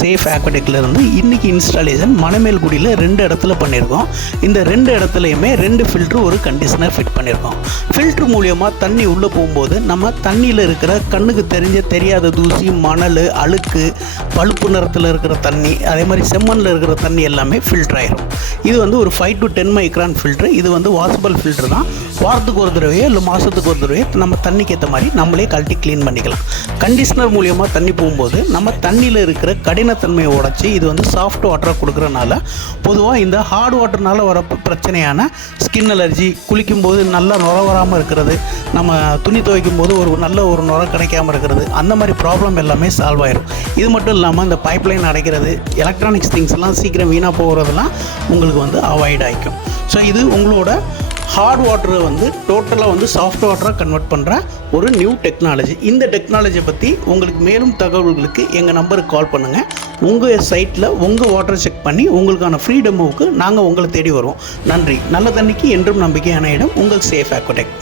Safe ஆக்வாடெக்ல இருந்து இன்றைக்கி installation மணமேல்குடியில் 2 இடத்துல பண்ணியிருக்கோம். இந்த 2 இடத்துலையுமே 2 ஃபில்ட்ரு ஒரு கண்டிஷனர் ஃபிட் பண்ணியிருக்கோம். ஃபில்ட்ரு மூலியமாக தண்ணி உள்ளே போகும்போது நம்ம தண்ணியில் இருக்கிற கண்ணுக்கு தெரியாத தூசி, மணல், அழுக்கு, பழுப்பு நிறத்தில் இருக்கிற தண்ணி, அதே மாதிரி செம்மண்ணில் இருக்கிற தண்ணி எல்லாமே ஃபில்டர் ஆயிரும். இது வந்து ஒரு 5 to 10 மைக்ரான் ஃபில்ட்ரு. இது வந்து வாஷபிள் ஃபில்ட்ரு தான். வாரத்துக்கு ஒரு தடவையோ இல்லை மாதத்துக்கு ஒரு தடவையோ நம்ம தண்ணிக்கு ஏற்ற மாதிரி நம்மளே கழட்டி க்ளீன் பண்ணிக்கலாம். கண்டிஷனர் மூலியமாக தண்ணி போகும்போது நம்ம தண்ணியில் இருக்கிற கடினத்தன்மையை உடச்சி இது வந்து சாஃப்ட் வாட்டராக கொடுக்குறனால பொதுவாக இந்த ஹார்ட் வாட்டர்னால வர பிரச்சனையான ஸ்கின் அலர்ஜி, குளிக்கும்போது நல்லா நுர வராமல் இருக்கிறது, நம்ம துணி துவைக்கும் போது ஒரு நுர கிடைக்காமல் இருக்கிறது, அந்த மாதிரி ப்ராப்ளம் எல்லாமே சால்வ் ஆயிடும். இது மட்டும் இல்லாமல் இந்த பைப்லைன் அடைக்கிறது, எலக்ட்ரானிக்ஸ் திங்ஸ் எல்லாம் சீக்கிரம் வீணாக போகிறதெல்லாம் உங்களுக்கு வந்து அவாய்ட் ஆகிக்கும். ஸோ இது உங்களோட ஹார்ட் வாட்டரை வந்து டோட்டலாக வந்து சாஃப்ட் வாட்டராக கன்வெர்ட் பண்ணுற ஒரு நியூ டெக்னாலஜி. இந்த டெக்னாலஜியை பற்றி உங்களுக்கு மேலும் தகவல்களுக்கு எங்கள் நம்பருக்கு கால் பண்ணுங்கள். உங்கள் சைட்டில் உங்கள் வாட்டரை செக் பண்ணி உங்களுக்கான ஃப்ரீ டெமோவுக்கு நாங்கள் உங்களை தேடி வருவோம். நன்றி. நல்ல தண்ணிக்கு என்றும் நம்பிக்கையான இடம் உங்கள் சேஃப் ஆக்வாடெக்.